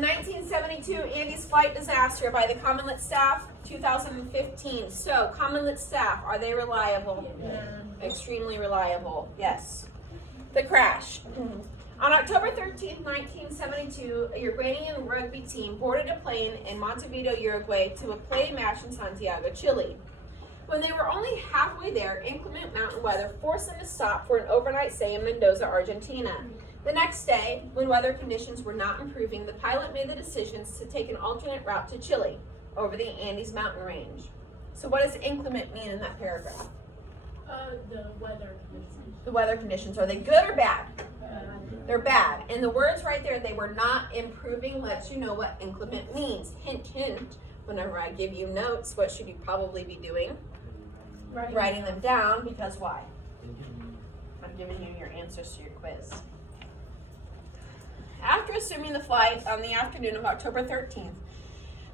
In 1972, Andy's flight disaster by the Commonwealth staff, 2015. So, Commonwealth staff, are they reliable? Yeah. Extremely reliable, yes. The crash. On October 13, 1972, a Uruguayan rugby team boarded a plane in Montevideo, Uruguay to a play match in Santiago, Chile. When they were only halfway there, inclement mountain weather forced them to stop for an overnight stay in Mendoza, Argentina. The next day, when weather conditions were not improving, the pilot made the decision to take an alternate route to Chile over the Andes mountain range. So what does inclement mean in that paragraph? The weather conditions. The weather conditions, are they good or bad? They're bad. And the words right there, they were not improving, lets you know what inclement means. Hint, hint. Whenever I give you notes, what should you probably be doing? Writing them down, because why? I'm giving you your answers to your quiz. After assuming the flight on the afternoon of October 13th,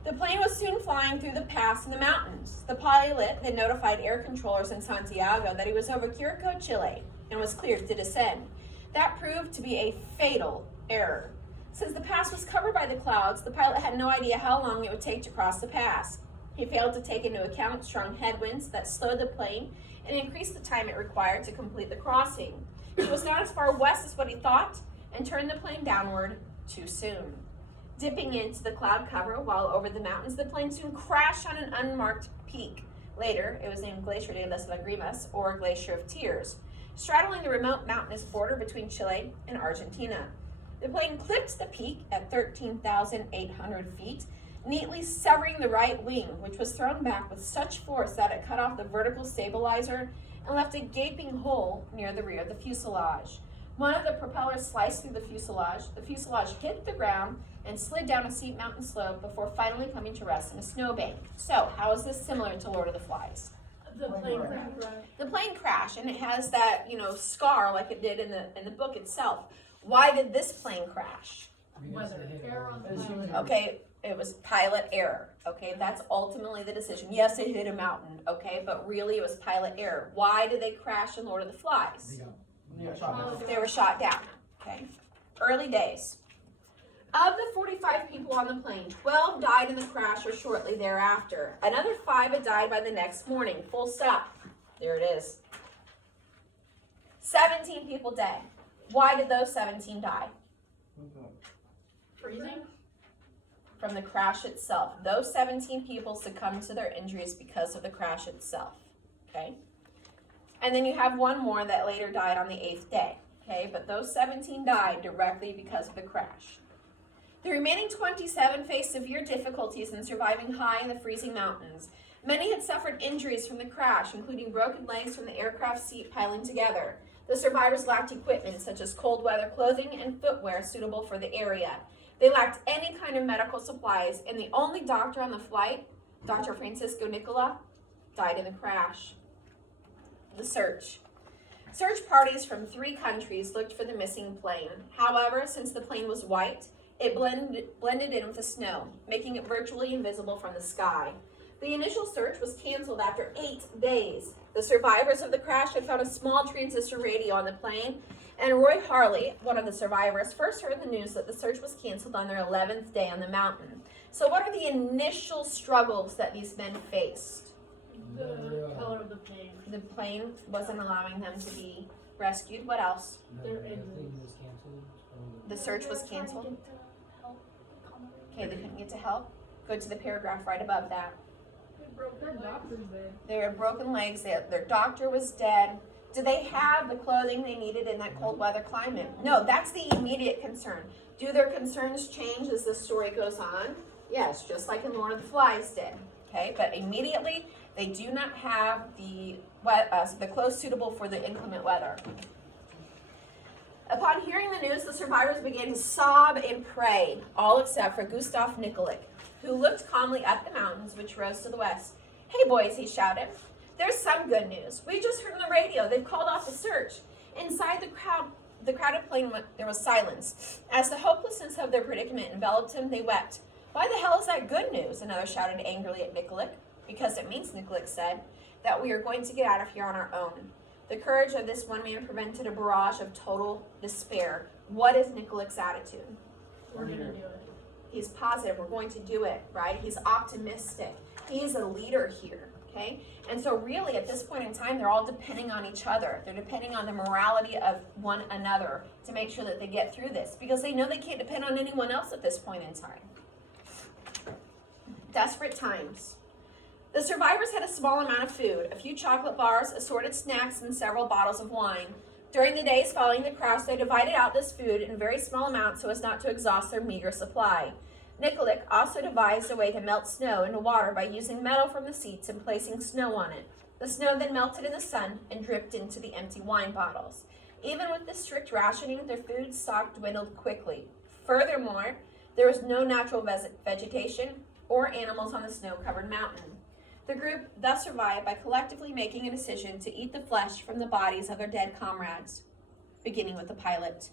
the plane was soon flying through the pass in the mountains. The pilot then notified air controllers in Santiago that he was over Curacao, Chile, and was cleared to descend. That proved to be a fatal error. Since the pass was covered by the clouds, the pilot had no idea how long it would take to cross the pass. He failed to take into account strong headwinds that slowed the plane and increased the time it required to complete the crossing. He was not as far west as what he thought and turned the plane downward too soon. Dipping into the cloud cover while over the mountains, the plane soon crashed on an unmarked peak. Later, it was named Glacier de las Lágrimas, or Glacier of Tears, straddling the remote mountainous border between Chile and Argentina. The plane clipped the peak at 13,800 feet, neatly severing the right wing, which was thrown back with such force that it cut off the vertical stabilizer and left a gaping hole near the rear of the fuselage. One of the propellers sliced through the fuselage hit the ground and slid down a steep mountain slope before finally coming to rest in a snowbank. So, how is this similar to Lord of the Flies? The plane crash. The plane crash, and it has that, scar like it did in the book itself. Why did this plane crash? Weather. Error on the pilot. Okay, it was pilot error. Okay, that's ultimately the decision. Yes, it hit a mountain, okay, but really it was pilot error. Why did they crash in Lord of the Flies? They were shot down, okay? Early days. Of the 45 people on the plane, 12 died in the crash or shortly thereafter. Another 5 had died by the next morning. Full stop. There it is. 17 people dead. Why did those 17 die? Freezing? From the crash itself. Those 17 people succumbed to their injuries because of the crash itself, okay? And then you have one more that later died on the 8th day, okay? But those 17 died directly because of the crash. The remaining 27 faced severe difficulties in surviving high in the freezing mountains. Many had suffered injuries from the crash, including broken legs from the aircraft seat piling together. The survivors lacked equipment such as cold weather clothing and footwear suitable for the area. They lacked any kind of medical supplies, and the only doctor on the flight, Dr. Francisco Nicola, died in the crash. The search. Search parties from 3 countries looked for the missing plane. However, since the plane was white, it blended in with the snow, making it virtually invisible from the sky. The initial search was canceled after 8 days. The survivors of the crash had found a small transistor radio on the plane, and Roy Harley, one of the survivors, first heard the news that the search was canceled on their 11th day on the mountain. So what are the initial struggles that these men faced? The color of the plane. The plane wasn't allowing them to be rescued. What else? Their injuries. The search was canceled. Okay, they couldn't get to help. Go to the paragraph right above that. Their doctor's dead. They had broken legs. Their doctor was dead. Do they have the clothing they needed in that cold weather climate? No, that's the immediate concern. Do their concerns change as the story goes on? Yes, just like in Lord of the Flies did. Okay, but immediately they do not have the clothes suitable for the inclement weather. Upon hearing the news, the survivors began to sob and pray, all except for Gustav Nikolic, who looked calmly at the mountains which rose to the west. "Hey boys," he shouted, "there's some good news. We just heard on the radio they've called off the search." Inside the crowded plane, there was silence. As the hopelessness of their predicament enveloped him, they wept. "Why the hell is that good news?" another shouted angrily at Nikolic. "Because it means," Nikolic said, "that we are going to get out of here on our own." The courage of this one man prevented a barrage of total despair. What is Nikolic's attitude? We're gonna do it. He's positive. We're going to do it, right? He's optimistic. He's a leader here, okay? And so really at this point in time, they're all depending on each other. They're depending on the morality of one another to make sure that they get through this because they know they can't depend on anyone else at this point in time. Desperate times. The survivors had a small amount of food, a few chocolate bars, assorted snacks, and several bottles of wine. During the days following the crash, they divided out this food in very small amounts so as not to exhaust their meager supply. Nikolic also devised a way to melt snow into water by using metal from the seats and placing snow on it. The snow then melted in the sun and dripped into the empty wine bottles. Even with this strict rationing, their food stock dwindled quickly. Furthermore, there was no natural vegetation or animals on the snow-covered mountain. The group thus survived by collectively making a decision to eat the flesh from the bodies of their dead comrades, beginning with the pilot.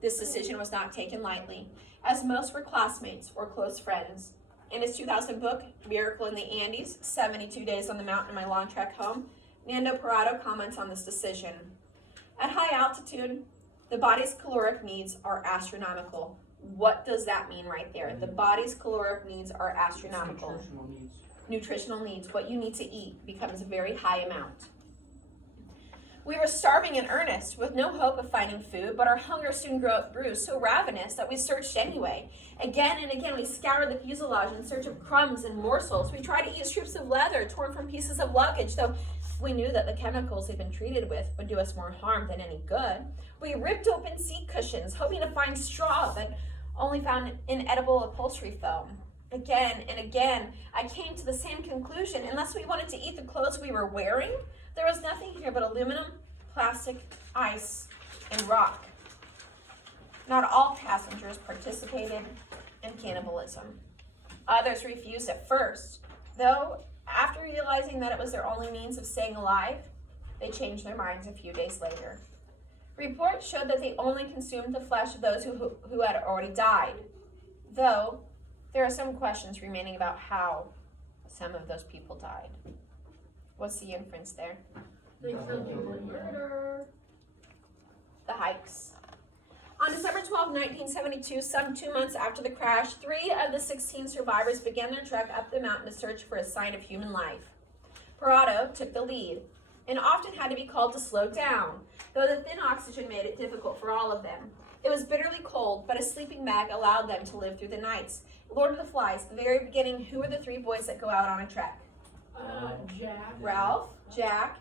This decision was not taken lightly, as most were classmates or close friends. In his 2000 book, Miracle in the Andes, 72 Days on the Mountain, My Long Trek Home, Nando Parado comments on this decision. At high altitude, the body's caloric needs are astronomical. What does that mean right there? The body's caloric needs are astronomical. Nutritional needs, what you need to eat, becomes a very high amount. We were starving in earnest, with no hope of finding food, but our hunger soon grew so ravenous that we searched anyway. Again and again, we scoured the fuselage in search of crumbs and morsels. We tried to eat strips of leather torn from pieces of luggage, though we knew that the chemicals they'd been treated with would do us more harm than any good. We ripped open seat cushions, hoping to find straw, but only found inedible upholstery foam. Again and again, I came to the same conclusion. Unless we wanted to eat the clothes we were wearing, there was nothing here but aluminum, plastic, ice, and rock. Not all passengers participated in cannibalism. Others refused at first, though after realizing that it was their only means of staying alive, they changed their minds a few days later. Reports showed that they only consumed the flesh of those who had already died, though there are some questions remaining about how some of those people died. What's the inference there? They killed people in murder. The hikes. On December 12, 1972, some 2 months after the crash, 3 of the 16 survivors began their trek up the mountain to search for a sign of human life. Parado took the lead and often had to be called to slow down, though the thin oxygen made it difficult for all of them. It was bitterly cold, but a sleeping bag allowed them to live through the nights. Lord of the Flies, at the very beginning, who are the 3 boys that go out on a trek? Jack. Ralph, Jack,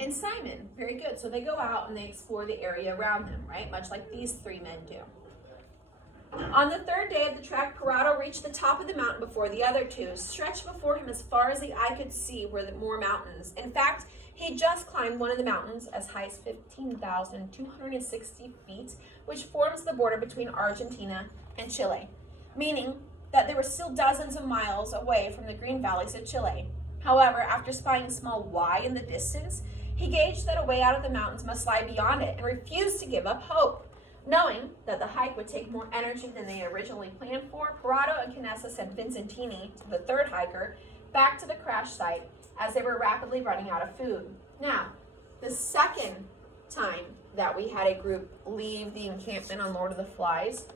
and Simon. Very good. So they go out and they explore the area around them, right? Much like these 3 men do. On the 3rd day of the trek, Parado reached the top of the mountain before the other 2. Stretched before him as far as the eye could see were more mountains. In fact, he just climbed one of the mountains as high as 15,260 feet, which forms the border between Argentina and Chile, meaning that they were still dozens of miles away from the green valleys of Chile. However, after spying a small Y in the distance, he gauged that a way out of the mountains must lie beyond it and refused to give up hope. Knowing that the hike would take more energy than they originally planned for, Parado and Canessa sent Vincentini, the 3rd hiker, back to the crash site as they were rapidly running out of food. Now, the second time that we had a group leave the encampment on Lord of the Flies,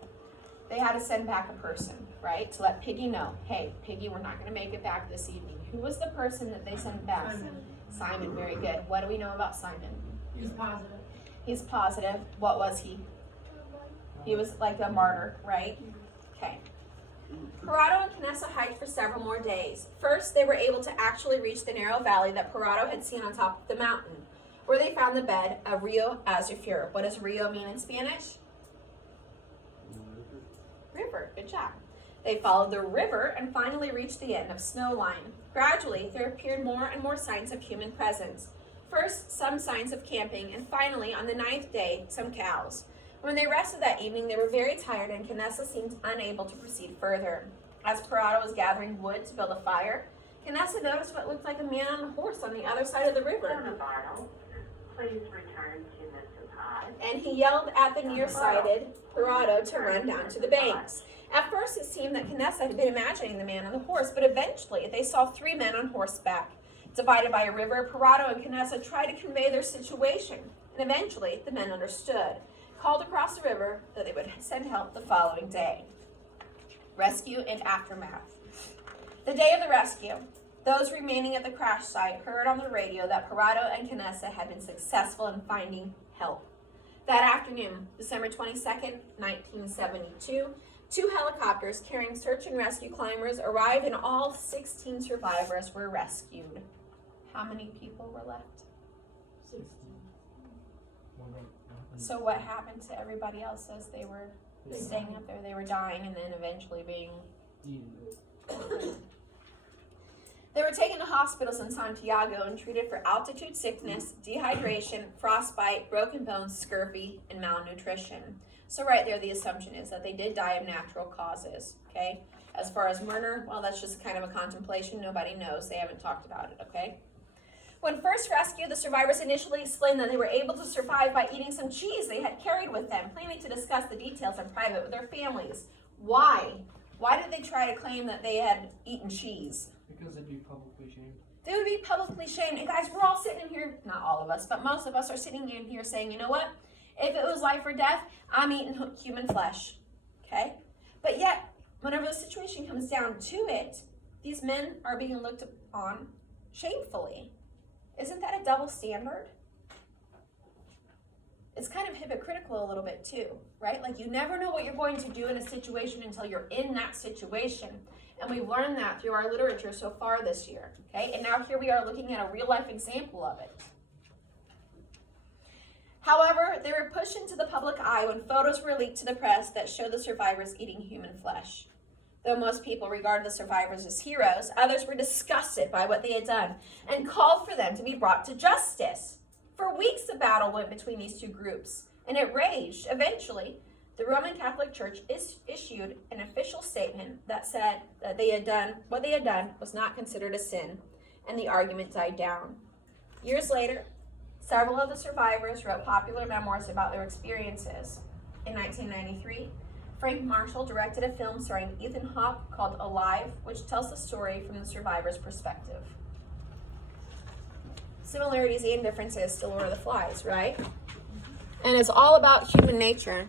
they had to send back a person, right? To let Piggy know, hey, Piggy, we're not going to make it back this evening. Who was the person that they sent back? Simon, very good. What do we know about Simon? He's positive. He's positive. What was he? He was like a martyr, right? Okay. Parado and Canessa hiked for several more days. First, they were able to actually reach the narrow valley that Parado had seen on top of the mountain, where they found the bed of Rio Azufre. What does Rio mean in Spanish? River. Good job. They followed the river and finally reached the end of snow line. Gradually, there appeared more and more signs of human presence. First, some signs of camping, and finally, on the 9th day, some cows. When they rested that evening, they were very tired, and Canessa seemed unable to proceed further. As Parado was gathering wood to build a fire, Canessa noticed what looked like a man on a horse on the other side of the river. Navarro, please return to Mr. Pod. And he yelled at the nearsighted Parado to run down to the banks. At first, it seemed that Canessa had been imagining the man on the horse, but eventually they saw 3 men on horseback. Divided by a river, Parado and Canessa tried to convey their situation, and eventually the men understood, called across the river that they would send help the following day. Rescue and aftermath. The day of the rescue, those remaining at the crash site heard on the radio that Parado and Canessa had been successful in finding help. That afternoon, December 22nd, 1972, 2 helicopters carrying search and rescue climbers arrived and all 16 survivors were rescued. How many people were left? 16. So what happened to everybody else as they were staying up there? They were dying and then eventually being... They were taken to hospitals in Santiago and treated for altitude sickness, dehydration, frostbite, broken bones, scurvy, and malnutrition. So right there, the assumption is that they did die of natural causes, okay? As far as murder, well, that's just kind of a contemplation. Nobody knows. They haven't talked about it, okay? When first rescued, the survivors initially explained that they were able to survive by eating some cheese they had carried with them, planning to discuss the details in private with their families. Why? Why did they try to claim that they had eaten cheese? Because they'd be publicly shamed. They would be publicly shamed. And guys, we're all sitting in here, not all of us, but most of us are sitting in here saying, you know what? If it was life or death, I'm eating human flesh, okay? But yet, whenever the situation comes down to it, these men are being looked upon shamefully. Isn't that a double standard? It's kind of hypocritical a little bit too, right? Like you never know what you're going to do in a situation until you're in that situation. And we've learned that through our literature so far this year, okay? And now here we are looking at a real life example of it. However, they were pushed into the public eye when photos were leaked to the press that showed the survivors eating human flesh. Though most people regarded the survivors as heroes, others were disgusted by what they had done and called for them to be brought to justice. For weeks, the battle went between these two groups, and it raged. Eventually, the Roman Catholic Church issued an official statement that said that what they had done was not considered a sin, and the argument died down. Years later, several of the survivors wrote popular memoirs about their experiences. In 1993, Frank Marshall directed a film starring Ethan Hawke called Alive, which tells the story from the survivor's perspective. Similarities and differences to Lord of the Flies, right? And it's all about human nature.